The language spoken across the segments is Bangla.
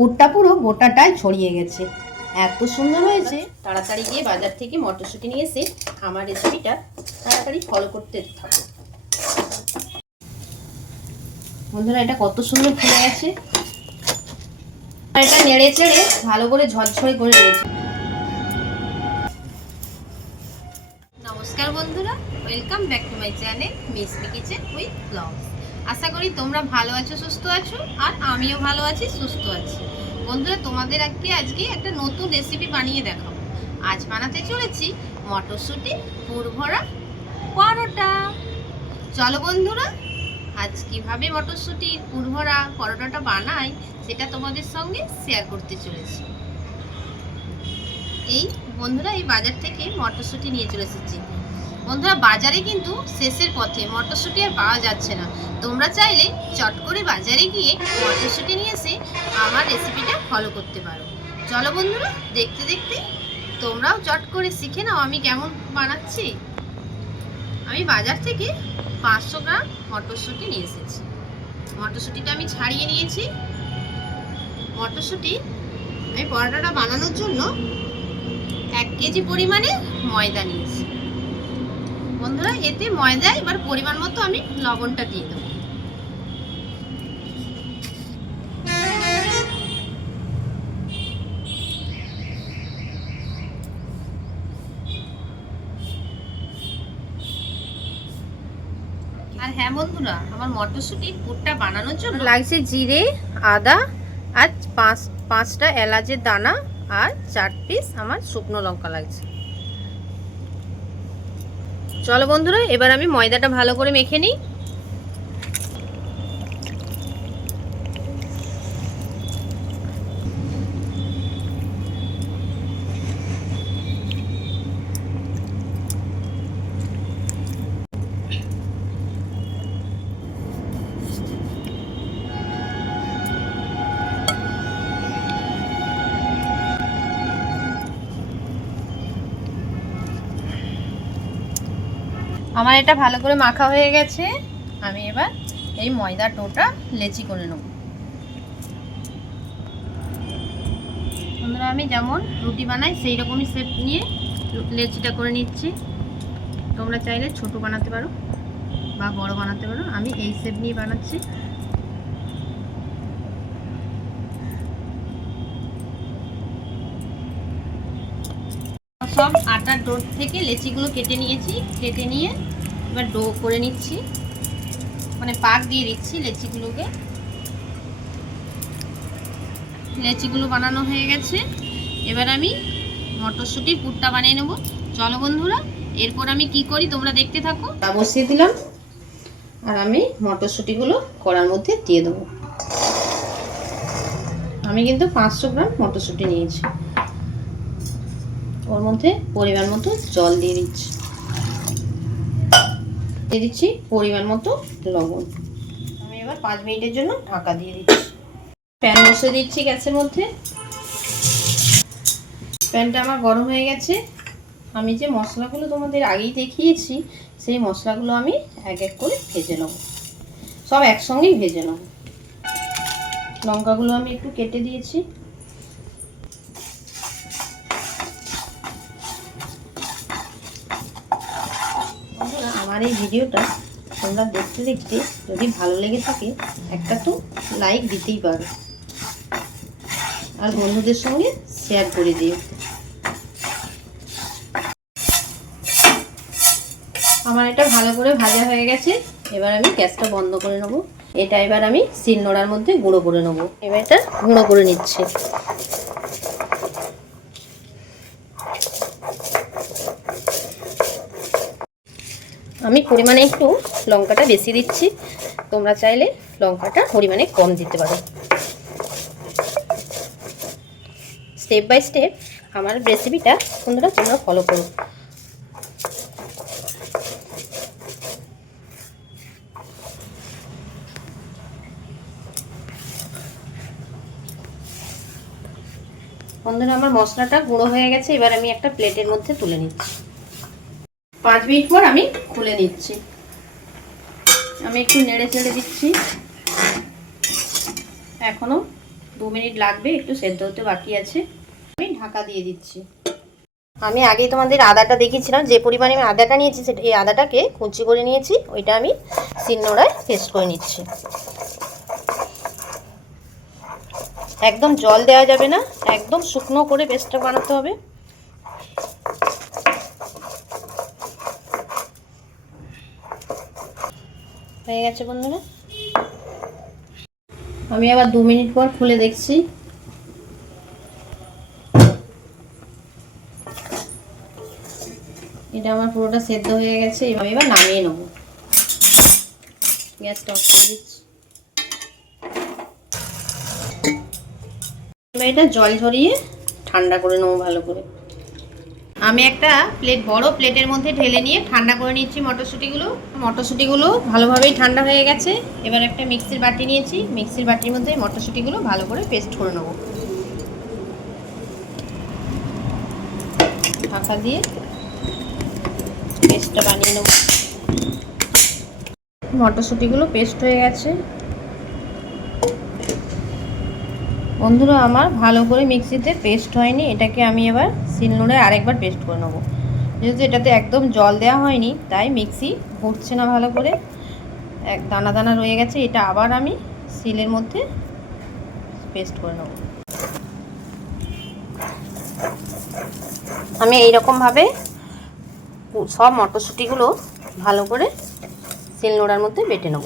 পুরটা পুরো গোটাটাই ছড়িয়ে গেছে। এত সুন্দর হয়েছে। তাড়াতাড়ি গিয়ে বাজার থেকে মটরশুঁটি নিয়ে এসে আমার রেসিপিটা তাড়াতাড়ি ফলো করতে থাকো। বন্ধুরা, এটা কত সুন্দর ফুলে গেছে। এটা নেড়ে চেড়ে ভালো করে ঝরঝরে করে নিয়েছি। নমস্কার বন্ধুরা welcome back to my channel Mismi kitchen with vlogs আশা করি তোমরা ভালো আছো, সুস্থ আছো, আর আমিও ভালো আছি, সুস্থ আছি। বন্ধুরা, তোমাদের আজকে আজকে একটা নতুন রেসিপি বানিয়ে দেখাবো। আজ বানাতে চলেছি মটরশুঁটি পুরভরা পরোটা। চলো বন্ধুরা, আজ কীভাবে মটরশুঁটির পুরভরা পরোটাটা বানাই, সেটা তোমাদের সঙ্গে শেয়ার করতে চলেছি। এই, বন্ধুরা, এই বাজার থেকে মটরশুঁটি নিয়ে চলে এসেছি। বন্ধুরা, বাজারে কিন্তু শেষের পথে মটরশুঁটি আর পাওয়া যাচ্ছে না। তোমরা চাইলে চট করে বাজারে গিয়ে মটরশুঁটি নিয়ে এসে আমার রেসিপিটা ফলো করতে পারো। চলো বন্ধুরা, দেখতে দেখতে তোমরাও চট করে শিখে নাও আমি কেমন বানাচ্ছি। আমি বাজার থেকে পাঁচশো গ্রাম মটরশুঁটি নিয়ে এসেছি। মটরশুঁটিটা আমি ছাড়িয়ে নিয়েছি। মটরশুঁটি আমি পরোটাটা বানানোর জন্য এক কেজি পরিমাণে ময়দা নিয়েছি। বন্ধুরা, এতে ময়দা এবার পরিমাণ মতো আমি লবণটা দিয়ে দেবো। আর হ্যাঁ বন্ধুরা, আমার মটরশুঁটির পুরটা বানানোর জন্য লাগছে জিরে, আদা আর পাঁচ, পাঁচটা এলাচের দানা আর চার পিস আমার শুকনো লঙ্কা লাগছে। চলো বন্ধুরা এবার আমি ময়দাটা ভালো করে মেখে নিই। আমার এটা ভালো করে মাখা হয়ে গেছে। আমি এবার এই ময়দা টোটা লেচি করে নেব। আমি যেমন রুটি বানাই সেই রকমই সেপ নিয়ে লেচিটা করে নিচ্ছি। তোমরা চাইলে ছোট বানাতে পারো বা বড় বানাতে পারো। আমি এই শেপ নিয়ে বানাচ্ছি। সব আটার ডো থেকে লেচিগুলো কেটে নিয়েছি, কেটে নিয়ে এবার ডো করে নিচ্ছি। মানে পাক দিয়ে দিচ্ছি লেচিগুলোকে। লেচিগুলো বানানো হয়ে গেছে। এবার আমি মটরশুঁটির পুরটা বানিয়ে নেব। চলো বন্ধুরা, এরপর আমি কি করি তোমরা দেখতে থাকো। বসিয়ে দিলাম। আর আমি মটরশুঁটিগুলো কড়ার মধ্যে দিয়ে দেবো। আমি কিন্তু পাঁচশো গ্রাম মটরশুঁটি নিয়েছি। ওর মধ্যে পরিমাণ মতো জল দিয়ে দিচ্ছি। দিয়ে দিচ্ছি পরিমাণ মতো লবণ। আমি এবার পাঁচ মিনিটের জন্য ঢাকা দিয়ে দিচ্ছি। প্যান বসে দিচ্ছি গ্যাসের মধ্যে। প্যানটা আমার গরম হয়ে গেছে। আমি যে মশলাগুলো তোমাদের আগেই দেখিয়েছি, সেই মশলাগুলো আমি এক এক করে ভেজে নেব। সব একসঙ্গেই ভেজে নেব। লঙ্কাগুলো আমি একটু কেটে দিয়েছি। আমার এই ভিডিওটা তোমরা দেখতে দেখতে যদি ভালো লেগে থাকে, একটা তো লাইক দিতেই পারো। আর বন্ধুদের সঙ্গে শেয়ার করে দিও। আমার এটা ভালো করে ভাজা হয়ে গেছে। এবার আমি গ্যাসটা বন্ধ করে নেব। এটা এবার আমি শিলনোড়ার মধ্যে গুঁড়ো করে নেব। এবার এটা গুঁড়ো করে নিচ্ছে। আমি পরিমাণে একটু লঙ্কাটা বেশি দিচ্ছি। তোমরা চাইলে লঙ্কাটা পরিমাণে কম দিতে পারো। স্টেপ বাই স্টেপ আমার রেসিপিটা বন্ধুরা তোমরা ফলো করো। বন্ধুরা, আমার মশলাটা গুঁড়ো হয়ে গেছে। এবার আমি একটা প্লেটের মধ্যে তুলে নিচ্ছি। পাঁচ মিনিট পর আমি খুলে নিচ্ছি। আমি একটু নেড়ে চেড়ে দিচ্ছি। এখনও দু মিনিট লাগবে, একটু সেদ্ধ হতে বাকি আছে। আমি ঢাকা দিয়ে দিচ্ছি। আমি আগেই তোমাদের আদাটা দেখিয়েছিলাম, যে পরিমাণে আমি আদাটা নিয়েছি সেটা এই আদাটাকে কুচি করে নিয়েছি, ওইটা আমি শিলনোড়ায় পেস্ট করে নিচ্ছি। একদম জল দেওয়া যাবে না, একদম শুকনো করে পেস্টটা বানাতে হবে। হয়ে গেছে বন্ধুরা। আমি আবার দু মিনিট পর খুলে দেখছি। এটা আমার পুরোটা সেদ্ধ হয়ে গেছে, এবার এবার নামিয়ে নেব। গ্যাসটা অফ করে দিচ্ছি। এটা জল ঝরিয়ে ঠান্ডা করে নেব ভালো করে। আমি একটা প্লেট বড় প্লেটের মধ্যে ঢেলে নিয়ে ঠান্ডা করে নিচ্ছি মটরশুঁটিগুলো। মটরশুঁটিগুলো ভালোভাবেই ঠান্ডা হয়ে গেছে। এবার একটা মিক্সির বাটি নিয়েছি। মিক্সির বাটির মধ্যে মটরশুঁটিগুলো ভালো করে পেস্ট করে নেব। ঢাকা দিয়ে পেস্টটা বানিয়ে নেব। মটরশুঁটিগুলো পেস্ট হয়ে গেছে। বন্ধুরা, আমার ভালো করে মিক্সিতে পেস্ট হয়নি। এটাকে আমি এবার শিলনোড়ে আরেকবার পেস্ট করে নেব। যেহেতু এটাতে একদম জল দেওয়া হয়নি, তাই মিক্সি ঘুরছে না ভালো করে। এক দানা দানা রয়ে গেছে, এটা আবার আমি শিলের মধ্যে পেস্ট করে নেব। আমি এইরকমভাবে সব মটরশুঁটিগুলো ভালো করে শিলনোড়ার মধ্যে বেটে নেব।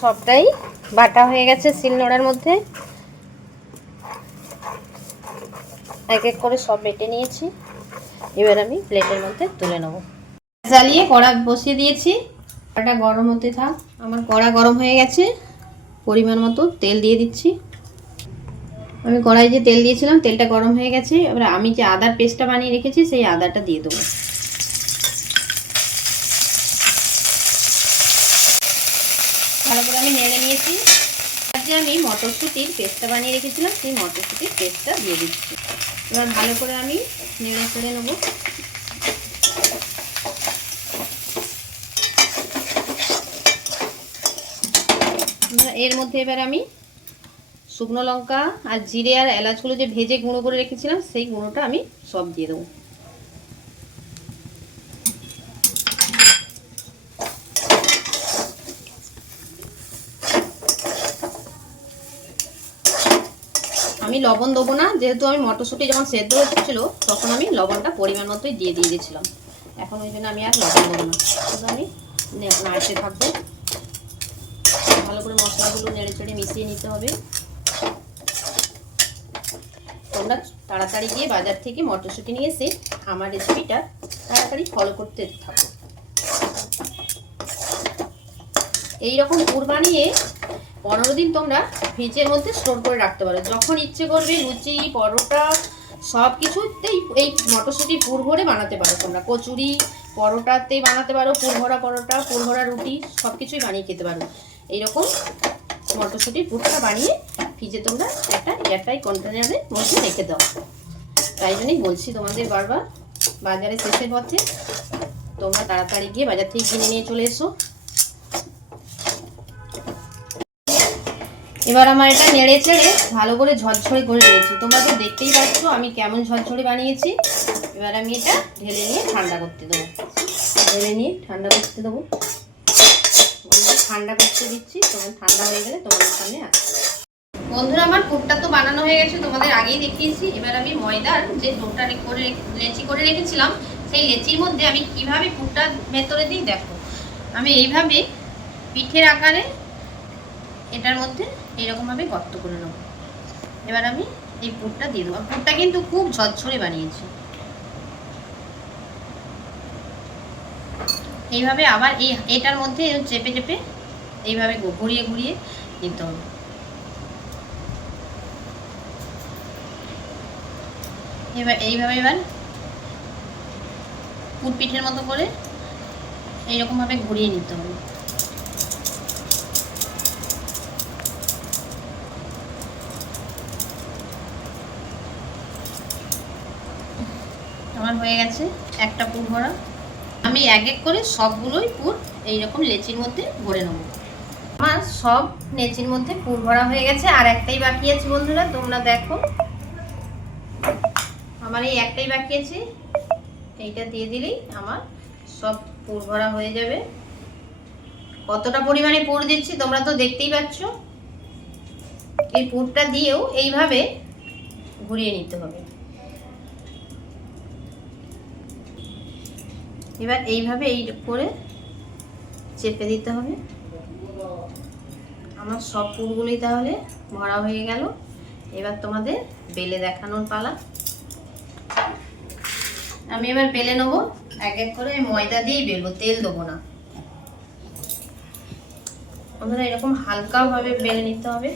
সবটাই বাটা হয়ে গেছে শিলনোড়ার মধ্যে। এক এক করে সব বেটে নিয়েছি। এবার আমি প্লেটের মধ্যে তুলে নেব। জ্বালিয়ে কড়া বসিয়ে দিয়েছি। কড়াটা গরম হতে থাক। আমার কড়া গরম হয়ে গেছে। পরিমাণ মতো তেল দিয়ে দিচ্ছি। আমি কড়াই যে তেল দিয়েছিলাম, তেলটা গরম হয়ে গেছে। এবার আমি যে আদার পেস্টটা বানিয়ে রেখেছি, সেই আদাটা দিয়ে দেবো। করে আমি নেড়ে নিয়েছি। যে আমি মটরশুঁটির পেস্টটা বানিয়ে রেখেছিলাম, সেই মটরশুঁটির পেস্টটা দিয়ে দিচ্ছি। এবার ভালো করে আমি নেড়ে করে নেব। এর মধ্যে এবার আমি শুকনো লঙ্কা আর জিরে আর এলাচগুলো যে ভেজে গুঁড়ো করে রেখেছিলাম, সেই গুঁড়োটা আমি সব দিয়ে দেবো। লবণ দেবো না। যেহেতু আমি মটরশুঁটি যখন সেদ্ধ হচ্ছিল তখন আমি লবণটা পরিমাণ মতোই দিয়ে দিয়ে দিয়েছিলাম। এখন ওই জন্য আমি আর লবণ দেবো না। শুধু আমি নাড়তে থাকব। ভালো করে মশলাগুলো নেড়ে চেড়ে মিশিয়ে নিতে হবে। তোমরা তাড়াতাড়ি গিয়ে বাজার থেকে মটরশুঁটি নিয়ে এসে আমার রেসিপিটা তাড়াতাড়ি ফলো করতে থাকো। এইরকম পুর বানিয়ে পনেরো দিন তোমরা ফ্রিজের মধ্যে স্টোর করে রাখতে পারো। যখন ইচ্ছে করবে লুচি, পরোটা সব কিছুতেই এই মটরশুঁটি পুর ভরে বানাতে পারো তোমরা। কচুরি পরোটাতেই বানাতে পারো পুরভরা পরোটা পুরভরা রুটি সব কিছুই বানিয়ে খেতে পারো। এইরকম মটরশুঁটির পুরটা বানিয়ে ফ্রিজে তোমরা একটা এয়ারটাই কন্টেনারের মধ্যে রেখে দাও। তাই জন্যই বলছি তোমাদের বারবার বাজারে শেষের পথে তোমরা তাড়াতাড়ি গিয়ে বাজার থেকে কিনে নিয়ে চলে এসো। এবার আমার এটা নেড়ে চেড়ে ভালো করে ঝরঝরে করে নিয়েছি। তোমরা তো দেখতেই পাচ্ছ আমি কেমন ঝরঝরে বানিয়েছি। এবার আমি এটা ঢেলে নিয়ে ঠান্ডা করতে দেবো। ঢেলে নিয়ে ঠান্ডা করতে দেবো। ঠান্ডা করতে দিচ্ছি তোমার ঠান্ডা হয়ে গেলে তোমাদের সামনে আসবে বন্ধুরা, আমার পুরটা তো বানানো হয়ে গেছে, তোমাদের আগেই দেখিয়েছি। এবার আমি ময়দার যে ডোটা করে লেচি করে রেখেছিলাম, সেই লেচির মধ্যে আমি কীভাবে পুরটা ভেতরে দিই, দেখো। আমি এইভাবে পিঠের আকারে এটার মধ্যে এরকমভাবে গর্ত করে নেব। এবার আমি এই পুরটা দিয়ে দেবো। পুরটা কিন্তু খুব ঝরঝরে বানিয়েছি। এইভাবে আবার এই, এটার মধ্যে চেপে চেপে এইভাবে ঘুরিয়ে ঘুরিয়ে দিতে হবে। এবার, এইভাবে এবার পুট পিঠের মতো করে এইরকমভাবে ঘুরিয়ে নিতে হবে। হয়ে গেছে, একটা পুর ভরা। আমি এক এক করে সবগুলোই পুর এইরকম লেচির মধ্যে ভরে নেব। আমার সব লেচির মধ্যে পুর ভরা হয়ে গেছে, আর একটাই বাকি আছে বন্ধুরা, তোমরা দেখো। আমার এই একটাই বাকি আছে, এইটা দিয়ে দিলেই আমার সব পুর ভরা হয়ে যাবে। কতটা পরিমাণে পুর দিচ্ছি তোমরা তো দেখতেই পাচ্ছ। এই পুরটা দিয়েও এইভাবে ঘুরিয়ে নিতে হবে। এবার এইভাবে এই করে চেপে দিতে হবে। আমার সব পুরগুলোই তাহলে ভরা হয়ে গেল। এবার তোমাদের বেলে দেখানোর পালা। আমি এবার বেলে নেব। এক এক করে ময়দা দিয়েই বেলবো, তেল দেবো না। বন্ধুরা, এরকম হালকাভাবে বেলে নিতে হবে।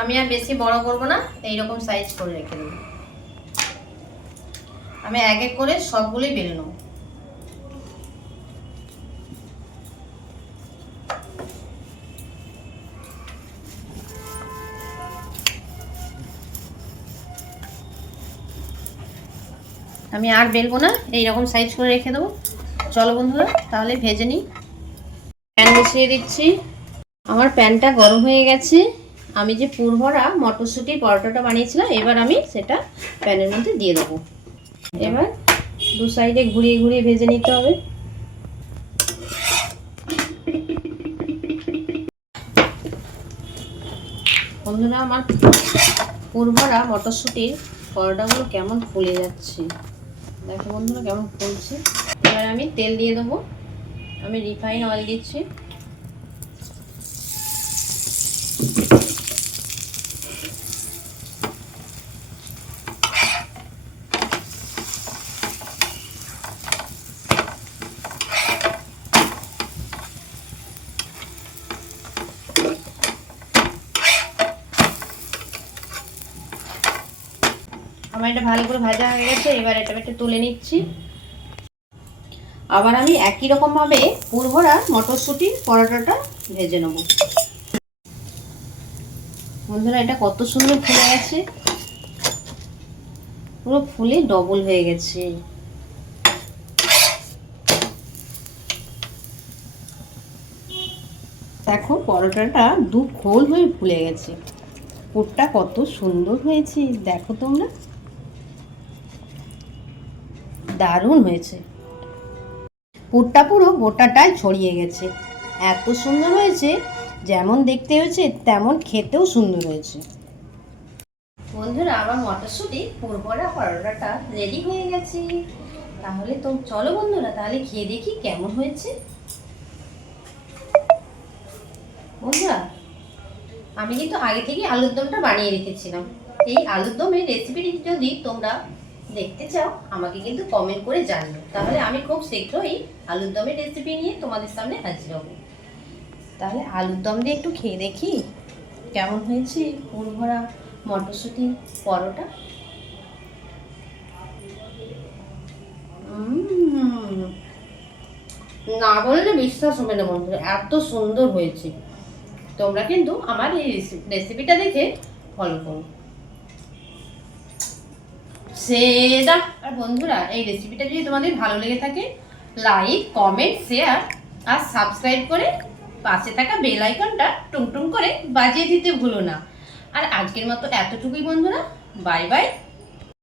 আমি আর বেশি বড় করব না, এইরকম সাইজ করে রেখে দেবো। আমি এক এক করে সবগুলোই বেলে নেব। আমি আর বেলবো না, এইরকম সাইজ করে রেখে দেবো। চলো বন্ধুরা, তাহলে ভেজে নিই। প্যান বসিয়ে দিচ্ছি। আমার প্যানটা গরম হয়ে গেছে। আমি যে পুরভরা মটরশুঁটির পরোটাটা বানিয়েছিলাম, এবার আমি সেটা প্যানের মধ্যে দিয়ে দেবো। এবার দু সাইডে ঘুরিয়ে ঘুরিয়ে ভেজে নিতে হবে। বন্ধুরা, আমার পুরভরা মটরশুঁটির পরোটাগুলো কেমন ফুলে যাচ্ছে। দেখো বন্ধুরা, কেমন ফুলছে। এবার আমি তেল দিয়ে দেবো। আমি রিফাইন অয়েল দিচ্ছি। এটা ভালো করে ভাজা হয়ে গেছে, এবার এটা একটু তুলে নিচ্ছি। আবার আমি একই রকমভাবে পুরভরা মটরশুঁটির পরোটাটা ভেজে নেব। বন্ধুরা, এটা কত সুন্দর ফুলে গেছে। পুরো ফুলে ডবল হয়ে গেছে। দেখো, পরোটাটা দু খোল হয়ে ফুলে গেছে। পুরটা কত সুন্দর হয়েছে। দেখো তোমরা। দারুণ হয়েছে। পুরটা পুরো গোটাটাই ছড়িয়ে গেছে। এত সুন্দর হয়েছে, যেমন দেখতে হয়েছে, তেমন খেতেও সুন্দর হয়েছে। বন্ধুরা, আমার মটরশুঁটি পুরবরা পরোটাটা রেডি হয়ে গেছে। তাহলে তো চলো বন্ধুরা, তাহলে খেয়ে দেখি কেমন হয়েছে। বন্ধুরা, আমি কিন্তু আগে থেকে আলুর দমটা বানিয়ে রেখেছিলাম। এই আলুর দমের রেসিপিটি যদি তোমরা দেখতে চাও, আমাকে কিন্তু কমেন্ট করে জানিও। তাহলে আমি খুব শীঘ্রই আলুর দমের রেসিপি নিয়ে তোমাদের সামনে হাজির হব। তাহলে আলুর দম দিয়ে একটু খেয়ে দেখি কেমন হয়েছে ভরা মটরশুঁটি পরোটা। না বললে বিশ্বাস হবে না বন্ধুরা, এত সুন্দর হয়েছে। তোমরা কিন্তু আমার এই রেসিপিটা দেখে ফলো করো। সেটা আর বন্ধুরা, এই রেসিপিটা যদি তোমাদের ভালো লেগে থাকে লাইক কমেন্ট শেয়ার আর সাবস্ক্রাইব করে পাশে থাকা বেল আইকনটা টুং টুং করে বাজিয়ে দিতে ভুলো না। আর আজকের মতো এতটুকুই, বন্ধুরা। Bye bye